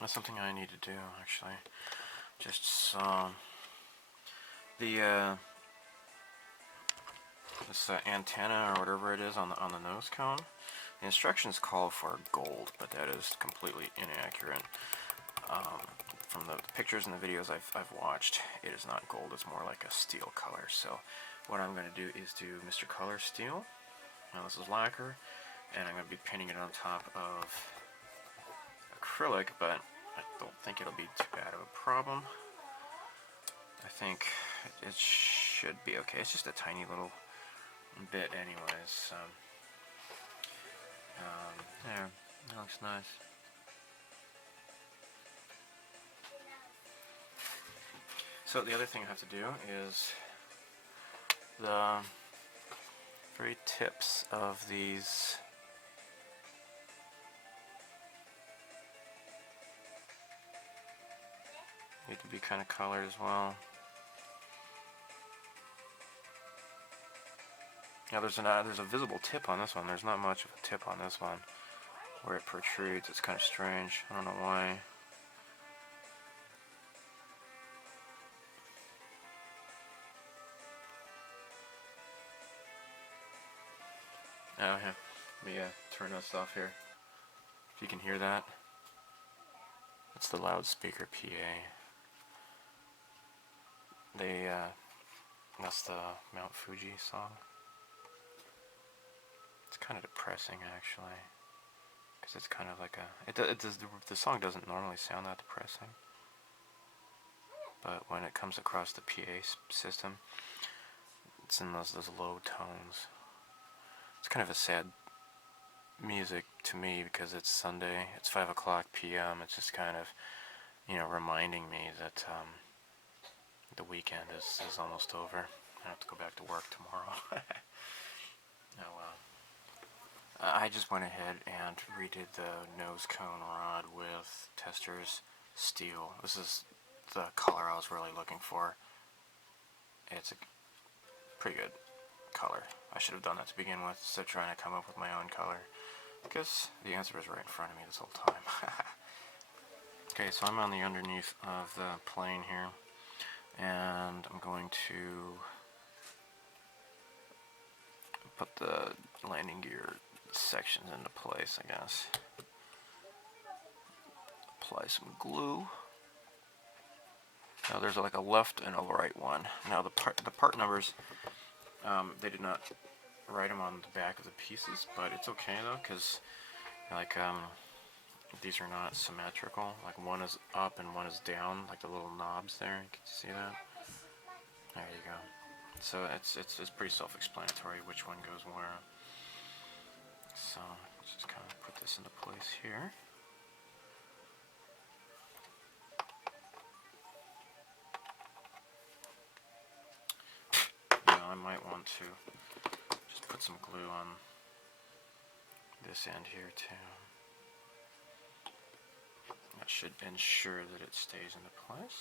That's something I need to do, actually. Just saw the this antenna or whatever it is on the nose cone. The instructions call for gold, but that is completely inaccurate. From the pictures and the videos I've watched, it is not gold. It's more like a steel color. So what I'm going to do is do Mr. Color Steel. Now this is lacquer, and I'm going to be painting it on top of acrylic, but I don't think it'll be too bad of a problem. I think it should be okay. It's just a tiny little bit anyways. There, that looks nice. So the other thing I have to do is the very tips of these need to be kind of colored as well. Now there's a visible tip on this one. There's not much of a tip on this one where it protrudes. It's kind of strange. I don't know why. Oh yeah, let me turn this off here. If you can hear that, that's the loudspeaker PA. That's the Mount Fuji song. It's kind of depressing actually, because it's kind of like the song doesn't normally sound that depressing, but when it comes across the PA system, it's in those low tones. It's kind of a sad music to me because it's Sunday, it's 5 o'clock p.m. It's just kind of, reminding me that the weekend is almost over. I have to go back to work tomorrow. I just went ahead and redid the nose cone rod with Tester's Steel. This is the color I was really looking for. It's a pretty good color. I should have done that to begin with, instead of trying to come up with my own color, because the answer is right in front of me this whole time. Okay, so I'm on the underneath of the plane here, and I'm going to put the landing gear sections into place, I guess. Apply some glue. Now there's like a left and a right one. Now the part numbers, they did not write them on the back of the pieces, but it's okay though, because like these are not symmetrical. Like one is up and one is down, like the little knobs there. Can you see that? There you go. So it's pretty self-explanatory which one goes where. So let's just kind of put this into place here. Now I might want to just put some glue on this end here too. That should ensure that it stays into place.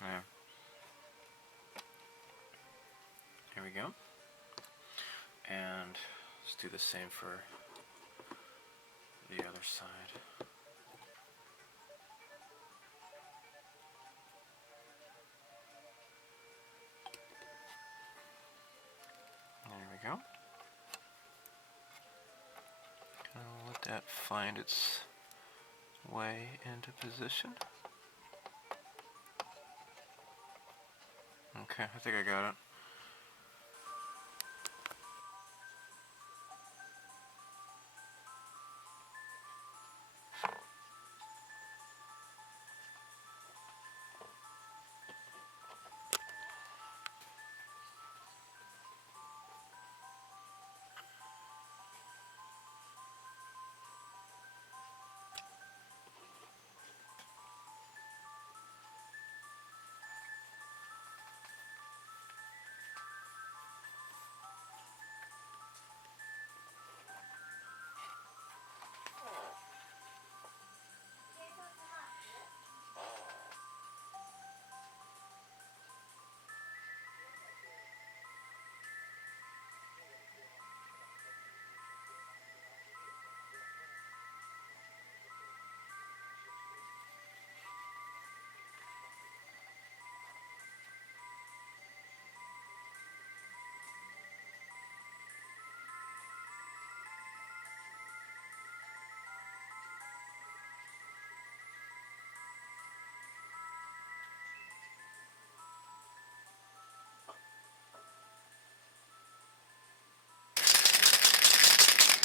There. Here we go. And let's do the same for the other side. There we go. I'll let that find its way into position. Okay, I think I got it.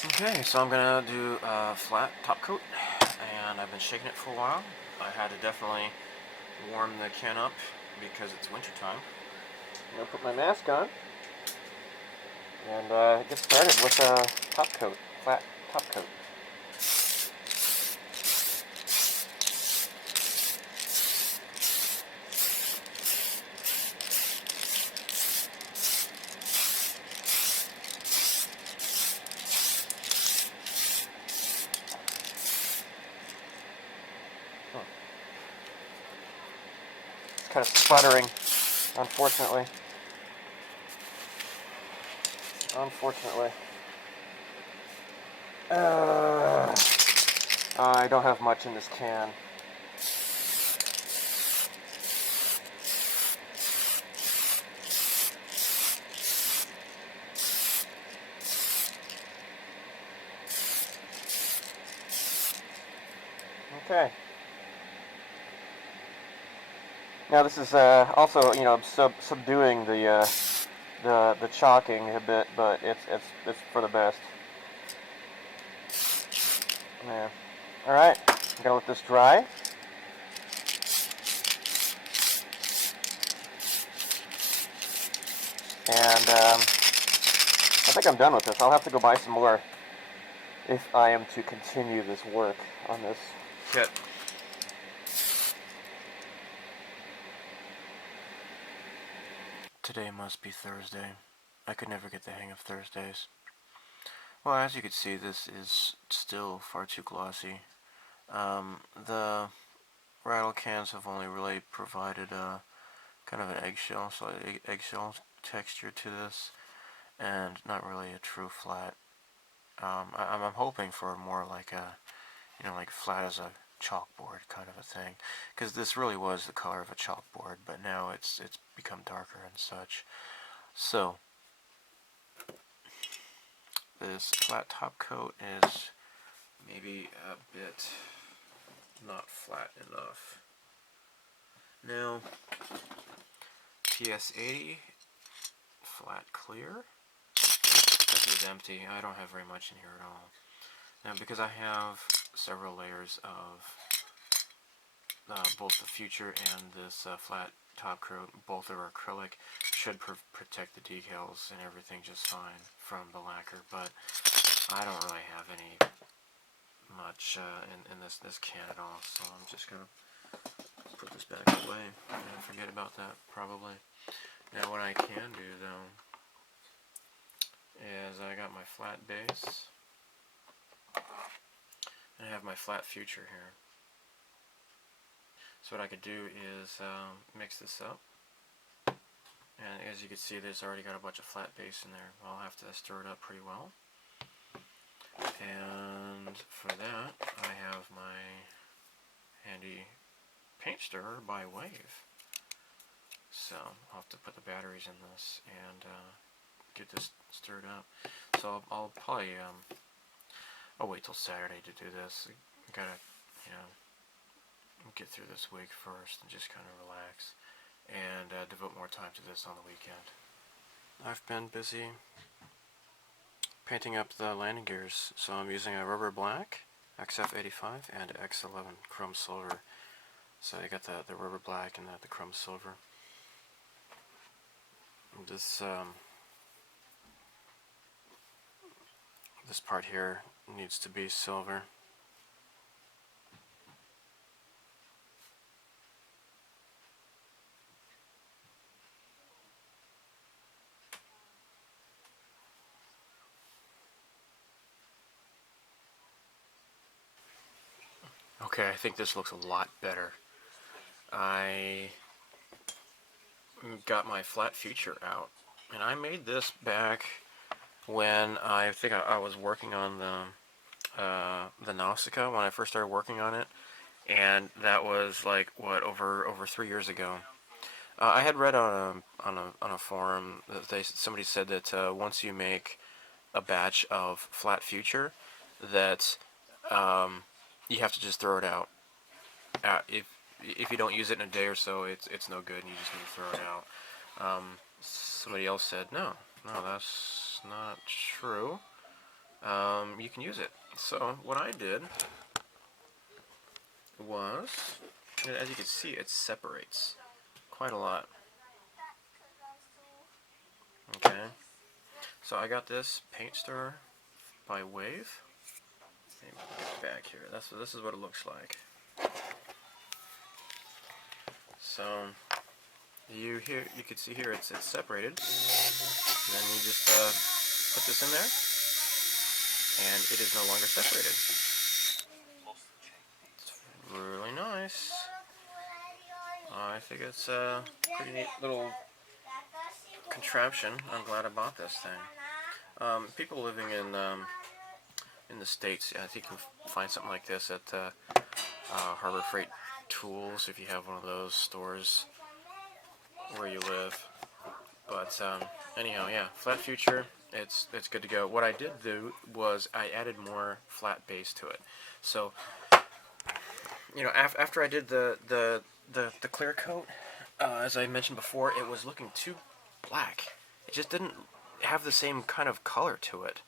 Okay, so I'm gonna do a flat top coat, and I've been shaking it for a while. I had to definitely warm the can up because it's winter time. I'm gonna put my mask on and get started with a top coat, flat top coat. It's kind of sputtering, unfortunately. I don't have much in this can. Okay. Now this is also, you know, subduing the chalking a bit, but it's for the best. Yeah. All right. I'm gonna let this dry. And I think I'm done with this. I'll have to go buy some more if I am to continue this work on this kit. Today must be Thursday. I could never get the hang of Thursdays. Well, as you can see, this is still far too glossy. The rattle cans have only really provided a kind of an eggshell, slightly eggshell texture to this, and not really a true flat. I'm hoping for more like a, you know, like flat as a chalkboard kind of a thing, because this really was the color of a chalkboard, but now it's become darker and such. So this flat top coat is maybe a bit not flat enough. Now PS80 flat clear. This is empty. I don't have very much in here at all. Now because I have several layers of both the Future and this flat top coat, both are acrylic, should protect the decals and everything just fine from the lacquer, but I don't really have any much in this can at all, so I'm just gonna put this back away and forget about that probably. Now what I can do though is I got my flat base and I have my flat Future here. So what I could do is mix this up, and as you can see there's already got a bunch of flat base in there. I'll have to stir it up pretty well, and for that I have my handy paint stirrer by Wave. So I'll have to put the batteries in this and get this stirred up. So I'll probably I'll wait till Saturday to do this. I gotta, you know, get through this week first and just kind of relax and devote more time to this on the weekend. I've been busy painting up the landing gears, so I'm using a rubber black XF-85 and X11 chrome silver. So I got the rubber black and the chrome silver. This this part here needs to be silver. Okay, I think this looks a lot better. I got my flat Future out, and I made this back when I think I was working on the Nausicaa when I first started working on it, and that was like what over 3 years ago. I had read on a forum that somebody said that once you make a batch of flat Future, that you have to just throw it out. If you don't use it in a day or so, it's no good, and you just need to throw it out. Somebody else said no, that's not true. you can use it. So what I did was, as you can see, it separates quite a lot. Okay, so I got this paint stir by Wave. Let me get back here. This is what it looks like. So you can see here it's separated. And then you just put this in there, and it is no longer separated. It's really nice. I think it's a pretty neat little contraption. I'm glad I bought this thing. People living in the States, I think you can find something like this at Harbor Freight Tools if you have one of those stores where you live. But anyhow, yeah, flat future, it's good to go. What I did do was I added more flat base to it. So, you know, after I did the clear coat, as I mentioned before, it was looking too black. It just didn't have the same kind of color to it.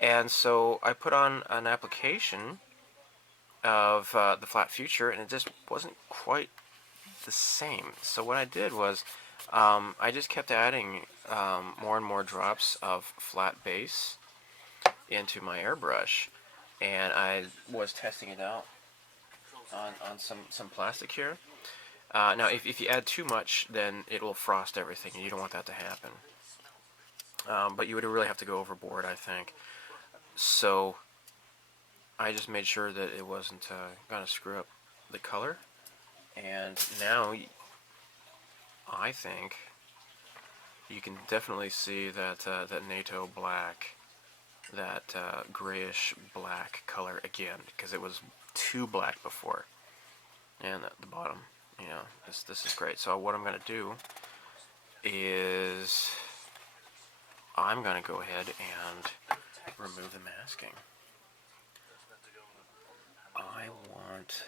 And so I put on an application of the flat future, and it just wasn't quite the same. So what I did was I just kept adding more and more drops of flat base into my airbrush, and I was testing it out on some plastic here. Now if you add too much, then it will frost everything, and you don't want that to happen. But you would really have to go overboard, I think. So I just made sure that it wasn't going to screw up the color. And now I think you can definitely see that that Nato Black, that grayish black color again, because it was too black before. And the bottom, you know, this is great. So what I'm going to do is I'm going to go ahead and remove the masking. I want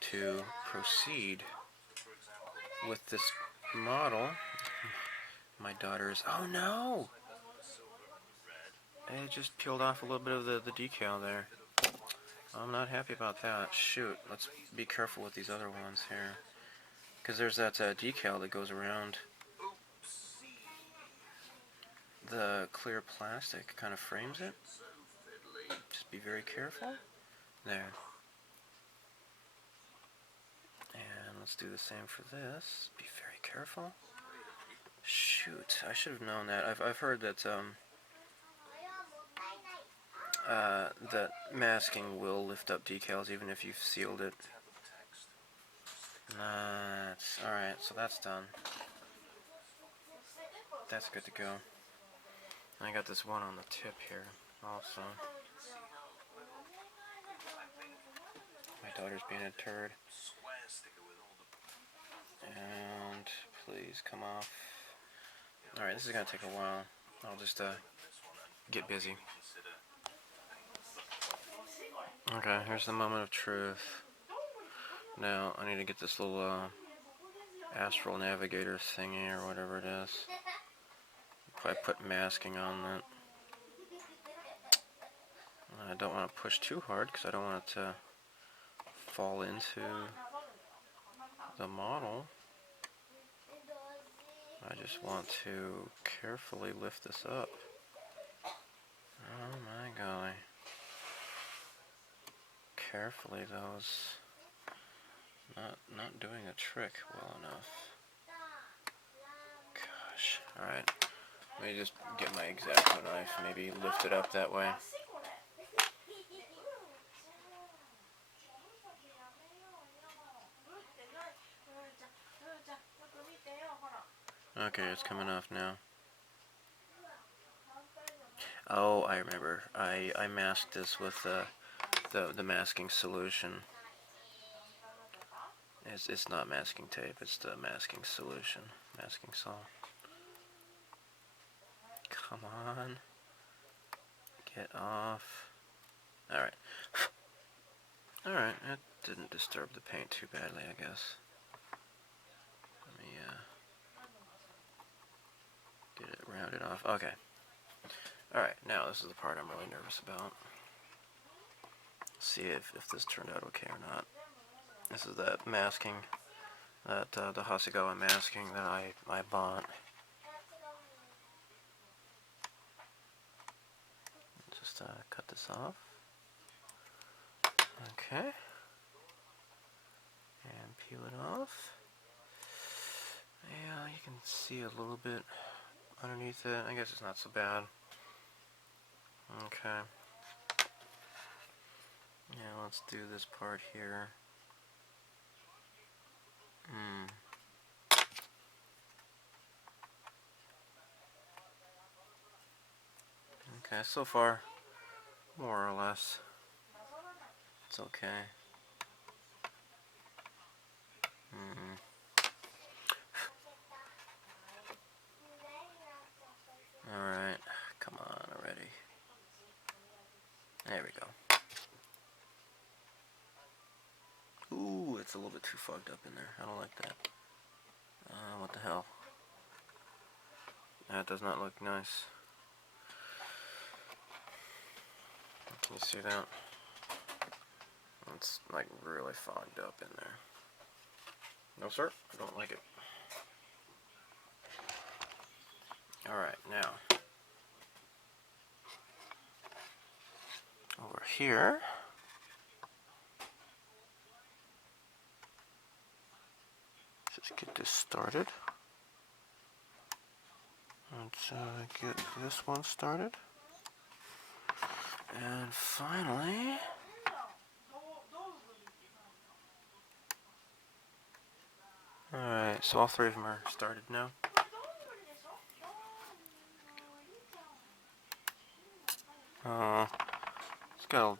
to proceed with this model. My daughter's, oh no! It just peeled off a little bit of the decal there. I'm not happy about that. Shoot, let's be careful with these other ones here. Because there's that decal that goes around the clear plastic, kind of frames it. Just be very careful. There. And let's do the same for this. Be very careful. Shoot, I should have known that. I've heard that that masking will lift up decals even if you've sealed it. That's alright, so that's done. That's good to go. I got this one on the tip here also. My daughter's being a turd. And please come off. Alright, this is going to take a while. I'll just get busy. Okay, here's the moment of truth. Now, I need to get this little astral navigator thingy or whatever it is. If I put masking on that. I don't want to push too hard because I don't want it to fall into the model. I just want to carefully lift this up. Oh my golly. Carefully, those not doing a trick well enough. Gosh. Alright. Let me just get my X-Acto knife, maybe lift it up that way. Okay, it's coming off now. Oh, I remember. I masked this with the masking solution. It's not masking tape, it's the masking solution. Masking salt. Come on. Get off. Alright. Alright, that didn't disturb the paint too badly, I guess. Let me get it rounded off. Okay. Alright, now this is the part I'm really nervous about. See if this turned out okay or not. This is that masking, that the Hasegawa masking that I bought. Just cut this off. Okay. And peel it off. Yeah, you can see a little bit underneath it. I guess it's not so bad. Okay. Yeah, let's do this part here. Okay, so far, more or less, it's okay. Alright, come on already. There we go. Ooh, it's a little bit too fogged up in there. I don't like that. What the hell? That does not look nice. Can you see that? It's like really fogged up in there. No sir, I don't like it. Alright, now over here, let's get this started. Let's get this one started. And finally, alright, so all three of them are started now. It's got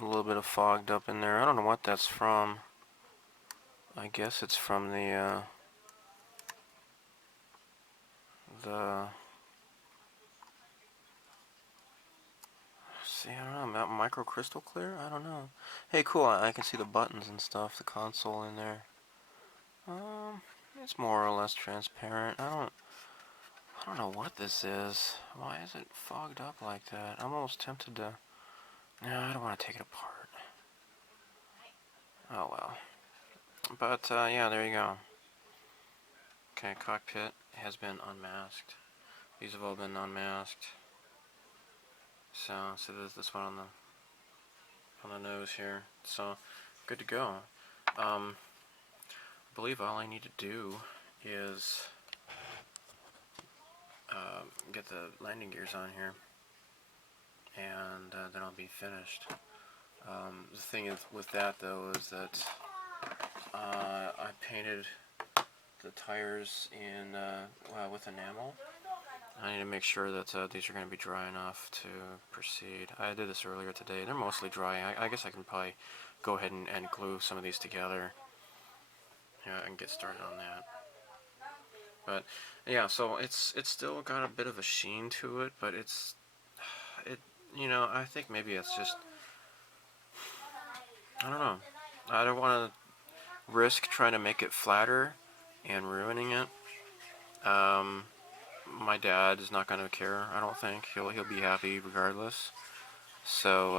a little bit of fogged up in there. I don't know what that's from. I guess it's from the see, I don't know, microcrystal clear? I don't know. Hey, cool, I can see the buttons and stuff, the console in there. It's more or less transparent. I don't know what this is. Why is it fogged up like that? I'm almost tempted to... No, I don't want to take it apart. Oh well. But, yeah, there you go. Okay, cockpit has been unmasked. These have all been unmasked. So there's this one on the nose here. So, good to go. I believe all I need to do is get the landing gears on here, and then I'll be finished. The thing is with that though is that I painted the tires in with enamel. I need to make sure that these are going to be dry enough to proceed. I did this earlier today. They're mostly dry. I guess I can probably go ahead and glue some of these together, and get started on that. But yeah, so it's still got a bit of a sheen to it, but you know, I think maybe it's just, I don't know. I don't want to risk trying to make it flatter and ruining it. My dad is not going to care, I don't think. He'll be happy regardless. So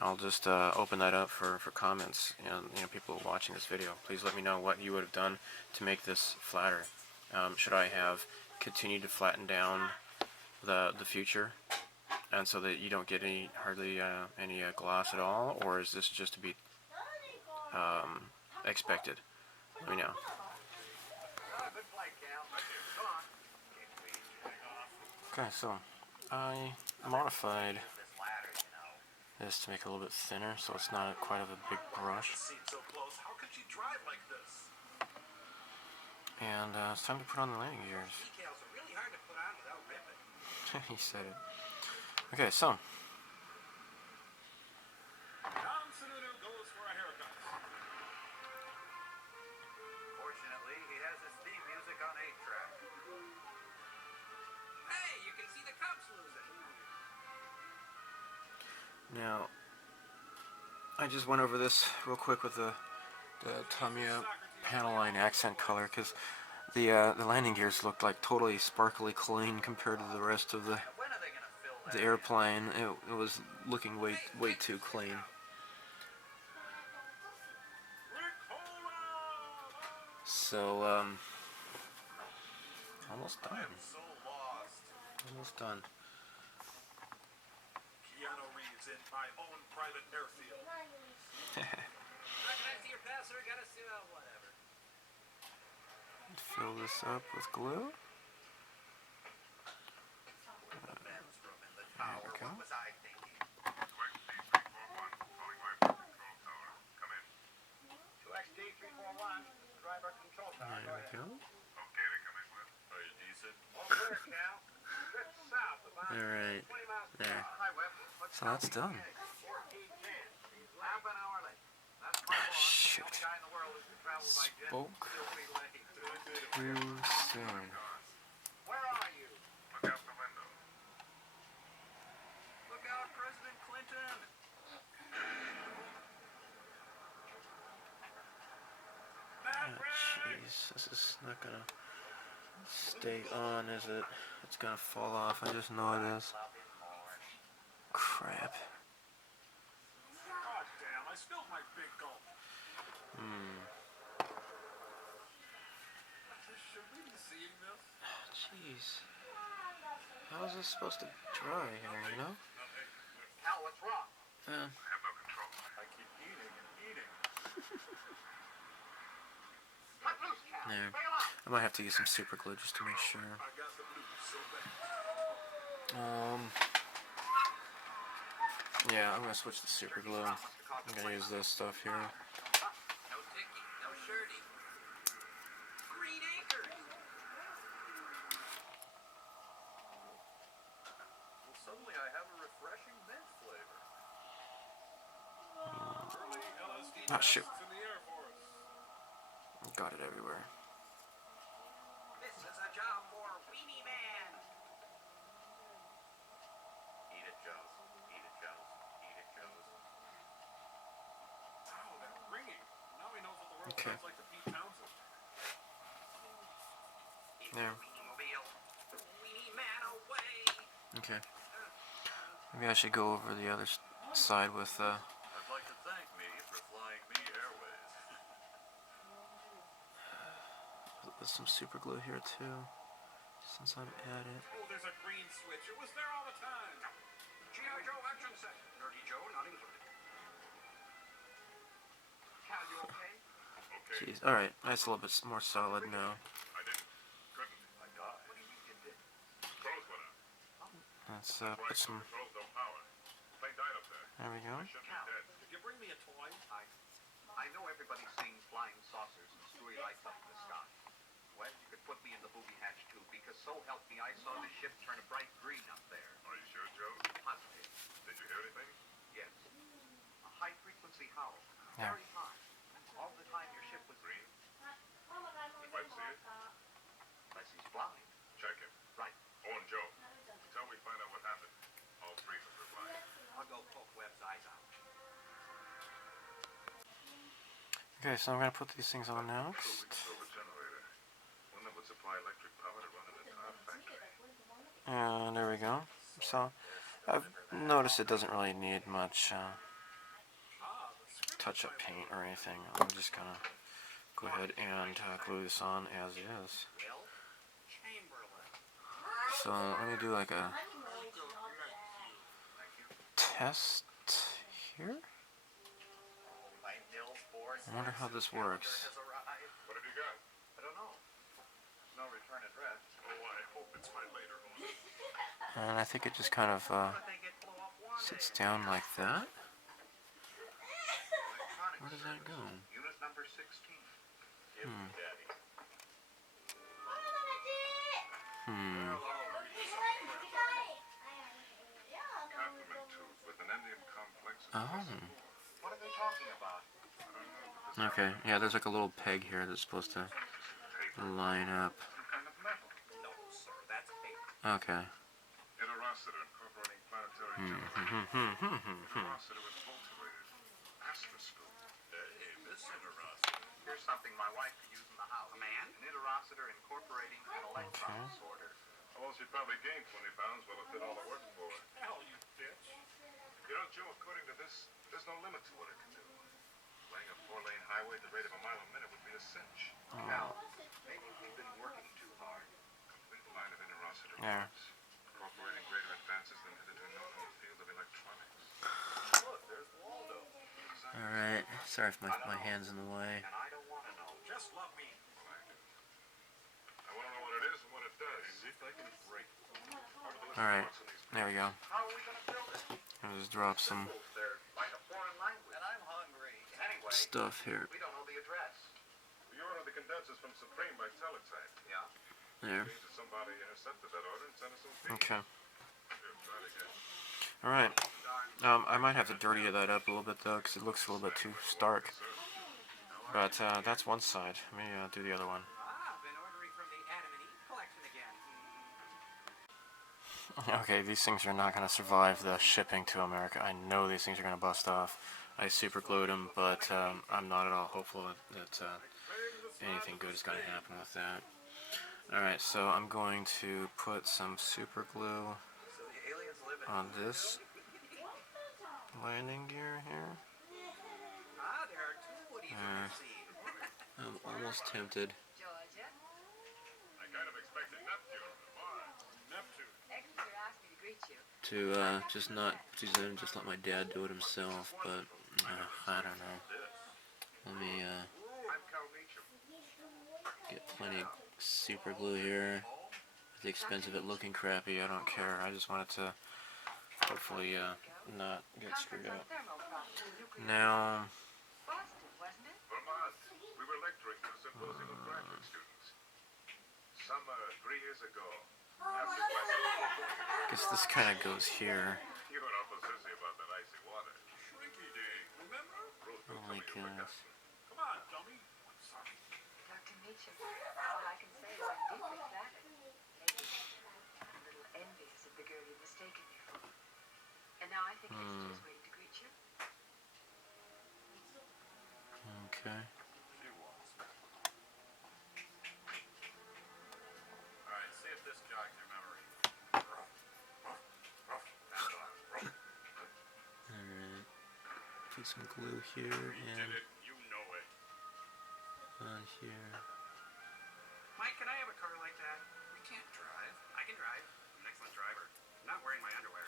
I'll just open that up for comments, and people watching this video. Please let me know what you would have done to make this flatter. Should I have continued to flatten down the future, and so that you don't get hardly any gloss at all, or is this just to be expected? Let me know. Okay, so I modified this to make it a little bit thinner, so it's not quite of a big brush. And it's time to put on the landing gears. He said it. Okay, so fortunately, he has his theme music on 8-track. Hey, you can see the Cubs losing. now I just went over this real quick with the Tamiya panel line accent color, because The landing gears looked like totally sparkly clean compared to the rest of When are they gonna fill that? the airplane. It was looking way too clean. So almost done. So lost. Almost done. Keanu Reeves in my own private airfield. Recognize your passer, gotta see whatever. Fill this up with glue. The men's room in the tower. There we go. What was I thinking? 2XD341, driver control tower. There we go. Okay to come in with. Are you decent? All clear, Cal. Drift south about Alright. 20 miles per There. hour. Hi, Webb. What's So that's done. 1410. Half an hour late. That's my boss. Shoot. The only guy in the world who can travel by jet. Spoke Still be late. too soon. Where are you? Look out the window. Look out, President Clinton. Jeez, this is not gonna stay on, is it? It's gonna fall off. I just know it is. Crap. God damn, I spilled my big gulp. Should we be seeing this? Jeez. How is this supposed to dry here, you know? Cal, what's wrong? I have no control. I keep eating and eating. Cut loose, Cal. There. Bail out. I might have to use some super glue just to make sure. I got the blues so bad. Yeah, I'm gonna switch to super glue. I'm gonna use this stuff here. No ticky, no shirty. Green acres. Well, suddenly I have a refreshing mint flavor. Early LSD Ah, shoot. tests in the Air Force. Got it everywhere. This is a job for Weenie Man. Eat it, Joes. Eat it, Joes. Eat it, Joes. Wow, that ringing. Now he knows what the world Okay. sounds like to Pete Townsend. There. Weenie Mobile. Weenie Man away. Okay. Maybe I should go over the other side with I'd like to thank me for flying me airways. some super glue here too, since I'm at it. Oh, there's a green switch. It was there all the time. G.I. Joe action set. Nerdy Joe not included. Cal, you okay? Okay. Jeez. All right, that's a little bit more solid now. I didn't. Couldn't. I died. What do you mean you did? Controls went out. Let's Right, put some. controls, no power. Plane died up there. There we go. I should be dead. Did you bring me a toy? I know everybody's seeing flying saucers and screwy lights up in the sky. Well, you could put me in the booby hatch too, because so help me, I saw the ship turn a bright green up there. Are you sure, Joe? Positive. Did you hear anything? Yes. A high-frequency howl. Yeah. Very high. All the time your ship was green. Let's see it. Unless he's blind. Check him. Right. Oh, and Joe. Until we find out what happened, all three of us are blind. I'll go poke Webb's eyes out. Okay, so I'm gonna put these things on Silver next. generator. One that would supply electric power to run an entire factory. And there we go. So I've noticed it doesn't really need much touch-up paint or anything. I'm just gonna go ahead and glue this on as is. Will Chamberlain. So let me do like a test here. I wonder how this works. What have you got? I don't know. No return address. Oh, I hope it's my later home. And I think it just kind of sits down like that. Where does that go? Unit number 16. Give Daddy. Compliment tube with an Indian complex. What are they talking about? Okay, yeah, there's like a little peg here that's supposed to line up. Some kind of metal. No, sir, that's fake. Okay. Interocitor incorporating planetary generator. Interocitor with multilayer. Astroscope. Hey, Miss Interosity. Here's something my wife could use in the house. A man? An interocitor incorporating an electron sorter. Well, she'd probably gain 20 pounds while it did all the work for her. Hell, you bitch. You know, Joe, according to this, there's no limit to what it can do. Laying a 4-lane highway at the rate of a mile a minute would be a cinch. Now, maybe we've been working too hard. Complete line of interocitor Yeah. parts, incorporating greater advances than hitherto known in the field of electronics. Look, there's Waldo. Alright, sorry if my hand's in the way. And I don't want to know. Just love me. Well, I do. I want to know what it is and what it does. If I can break. Alright, there we go. How are we going to build it? I'll just drop some They're like a foreign language. And I'm hungry. Anyway, stuff here. we don't know the address. You ordered the condensers from Supreme by teletype. Yeah. There. Means that somebody intercepted that order and sent us some feed. Okay. Here, try it again. Alright. I might have to dirty that up a little bit though, because it looks a little bit too stark. But that's one side. Let me do the other one. Ah, been ordering from the Adam and Eve collection again. Okay, these things are not going to survive the shipping to America. I know these things are going to bust off. I super glued them, but I'm not at all hopeful that anything good is going to happen with that. Alright, so I'm going to put some super glue So the aliens live in on this landing gear here. Ah, there are two Woodies in the scene. I'm almost tempted Georgia, I kind of expected Neptune. Why? Neptune. Exeter asked me to greet you. to just not just let my dad do it himself, but I don't know. Let me I'm Cal Meacham. get plenty of super glue here. At the expense of it looking crappy, I don't care. I just want it to hopefully not get screwed up. Now, Boston, wasn't it? Vermont. We were lecturing to a symposium of graduate students. Some 3 years ago. After class, guess this kind of goes here. you were awful sissy about that icy water. Shrinky ding, remember? Ruth, Oh don't my tell me you forgot. gosh. Come on, dummy. I'm sorry. Dr. Meacham, all I can say is I'm deeply flattered. Maybe a little envious of the girl you've mistaken me for. And now I think Exeter's waiting to greet you. Okay. She was. Alright, see if this jogs your memory. Alright. Put some glue here and You know it. on here. Mike, can I have a car like that? We can't drive. I can drive. I'm an excellent driver. I'm not wearing my underwear.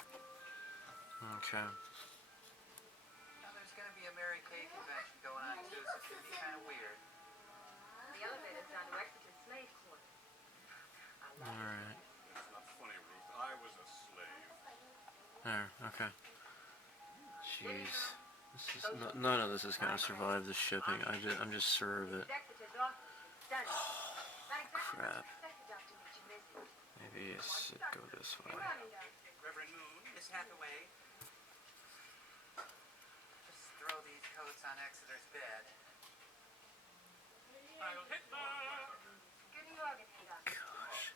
Okay. Now there's going to be a Mary Kay convention going on too, so it's going to be kind of weird. The elevator's down to Exeter's slave quarters. I love it. Alright. It's not funny, Ruth. I was a slave. There, okay. Jeez. This is none of this is gonna survive the shipping. I'm just sure of it. Exeter's office is stunning. Not exactly Crap. what you expected, Dr. Meacham, is it? Maybe it should go this way. Good morning, Doctor. Reverend Moon, Miss Hathaway. Just throw these coats on Exeter's bed. I'll hit that. Good New York, Doctor. Gosh.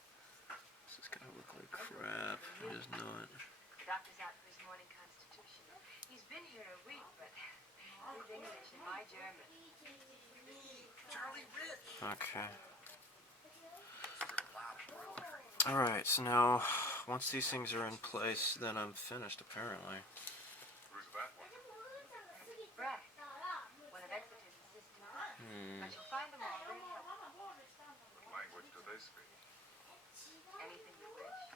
This is gonna look like crap. I just know it. The doctor's out for his morning constitution. He's been here a week, but his English and my German. Charlie Rich. Okay. Alright, so now, once these things are in place, then I'm finished, apparently. Who's that one? Brad, one of Exeter's assistants. But you'll find them all very helpful. What language do they speak? Anything you wish.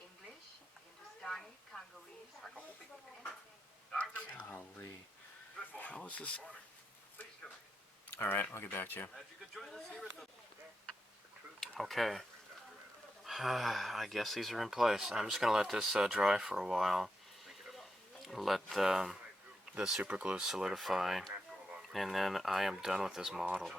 English, Hindustani, Congolese, anything. Golly. How is this? Please come in. Alright, I'll get back to you. Glad you could join us here at the... Okay. I guess these are in place. I'm just gonna let this dry for a while. Let the super glue solidify, and then I am done with this model.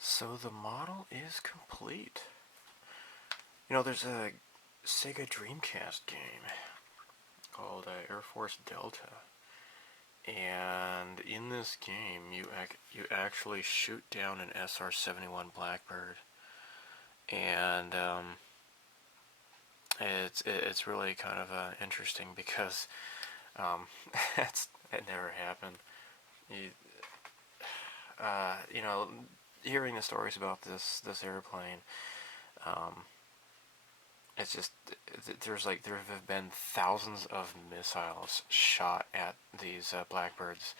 So the model is complete. You know, there's a Sega Dreamcast game called Air Force Delta, and in this game you actually shoot down an SR-71 Blackbird, and it's really kind of interesting because it never happened. You, you know, hearing the stories about this airplane, it's just there have been thousands of missiles shot at these Blackbirds,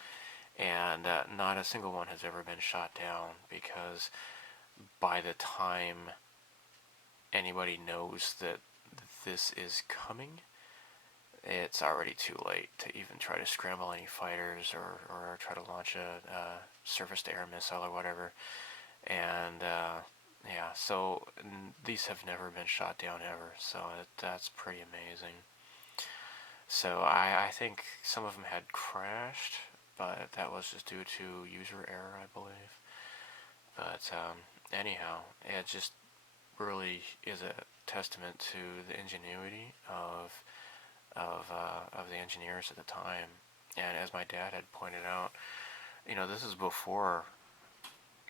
and not a single one has ever been shot down, because by the time anybody knows that this is coming, it's already too late to even try to scramble any fighters or try to launch a surface-to-air missile or whatever. And yeah, so these have never been shot down ever, so that's pretty amazing. So I think some of them had crashed, but that was just due to user error, I believe. But anyhow, it just really is a testament to the ingenuity of the engineers at the time. And as my dad had pointed out, you know, this is before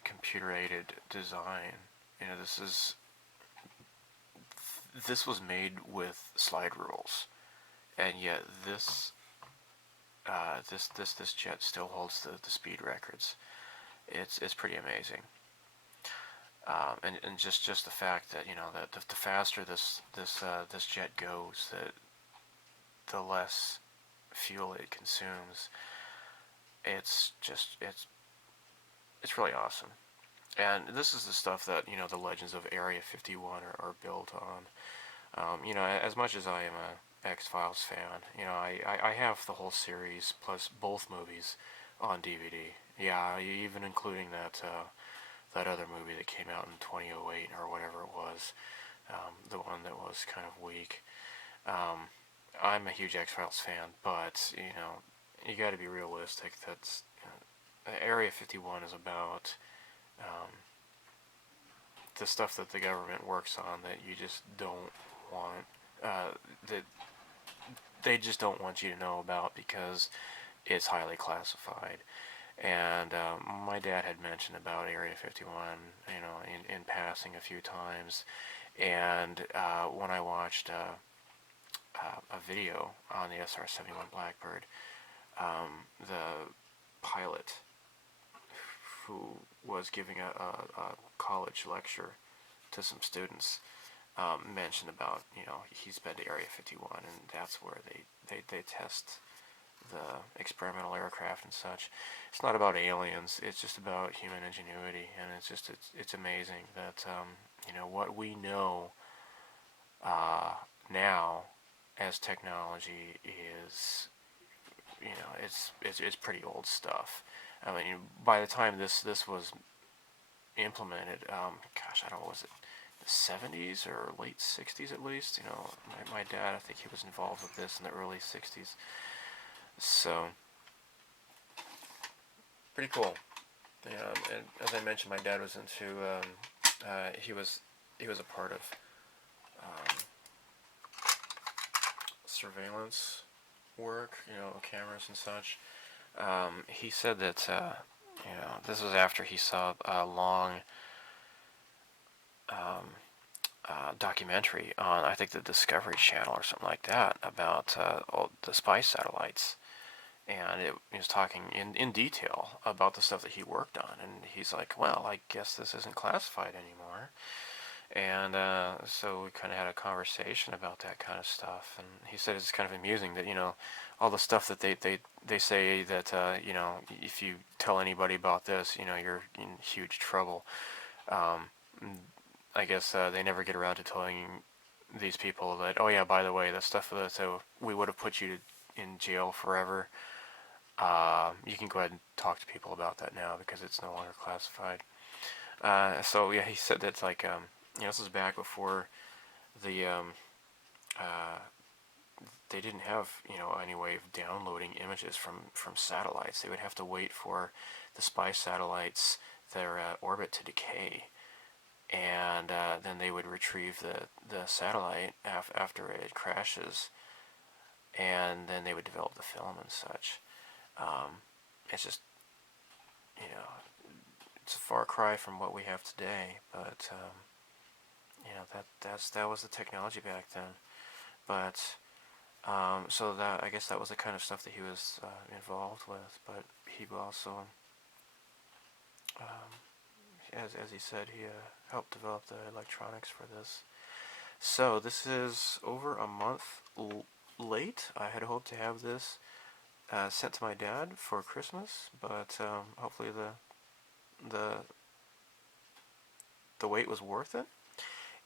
computer-aided design. You know, this was made with slide rules, and yet this jet still holds the speed records. It's pretty amazing. And just the fact that, you know, that the faster this jet goes, the less fuel it consumes. It's really awesome. And this is the stuff that, you know, the legends of Area 51 are built on. You know, as much as I am a X-Files fan, you know, I have the whole series plus both movies on DVD. Yeah, even including that other movie that came out in 2008 or whatever it was, the one that was kind of weak. I'm a huge X-Files fan, but, you know, you got to be realistic. That's Area 51 is about the stuff that the government works on that you just don't want, that they just don't want you to know about because it's highly classified. And my dad had mentioned about Area 51, you know, in passing a few times. And when I watched a video on the SR-71 Blackbird, the pilot who was giving a college lecture to some students mentioned about, you know, he's been to Area 51, and that's where they test the experimental aircraft and such. It's not about aliens, it's just about human ingenuity, and it's amazing that, you know, what we know now as technology is, you know, it's pretty old stuff. I mean, by the time this was implemented, gosh, I don't know, was it the 70s or late 60s at least? You know, my dad, I think he was involved with this in the early 60s. So, pretty cool. And as I mentioned, my dad was into, he was a part of surveillance work, you know, cameras and such. He said that, you know, this was after he saw a long documentary on, I think, the Discovery Channel or something like that, about all the spy satellites. And it was talking in detail about the stuff that he worked on. And he's like, well, I guess this isn't classified anymore. And so we kind of had a conversation about that kind of stuff. And he said it's kind of amusing that, you know, all the stuff that they say that, you know, if you tell anybody about this, you know, you're in huge trouble. I guess they never get around to telling these people that, oh yeah, by the way, that stuff that we would have put you in jail forever. You can go ahead and talk to people about that now because it's no longer classified. So yeah, he said that's like, you know, this is back before the they didn't have, you know, any way of downloading images from satellites. They would have to wait for the spy satellites their orbit to decay, and then they would retrieve the satellite after it crashes, and then they would develop the film and such. It's just, you know, it's a far cry from what we have today, but you know, that was the technology back then. But so that, I guess that was the kind of stuff that he was involved with. But he also, as he said, he helped develop the electronics for this. So this is over a month late. I had hoped to have this sent to my dad for Christmas, but hopefully the wait was worth it.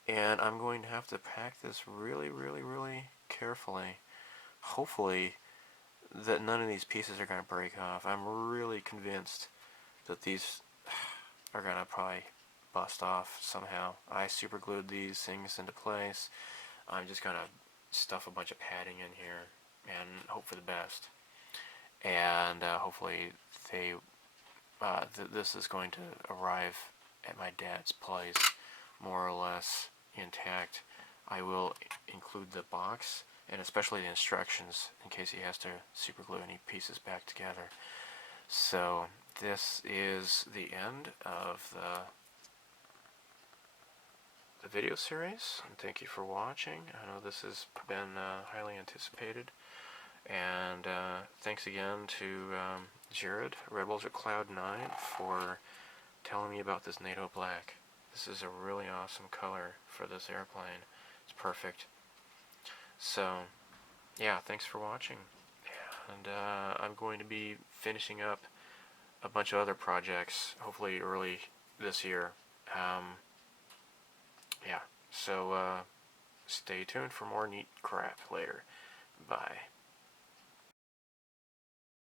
And I'm going to have to pack this really, really, really carefully. Hopefully that none of these pieces are going to break off. I'm really convinced that these are going to probably bust off somehow. I super glued these things into place. I'm just going to stuff a bunch of padding in here and hope for the best. And hopefully they this is going to arrive at my dad's place more or less intact. I will include the box and especially the instructions in case he has to super glue any pieces back together. So this is the end of the video series, and thank you for watching. I know this has been highly anticipated, and thanks again to Jared, Red Bulls at Cloud9, for telling me about this Nato Black. This is a really awesome color for this airplane. It's perfect. So, yeah, thanks for watching. And I'm going to be finishing up a bunch of other projects, hopefully early this year. Yeah, so stay tuned for more neat crap later. Bye.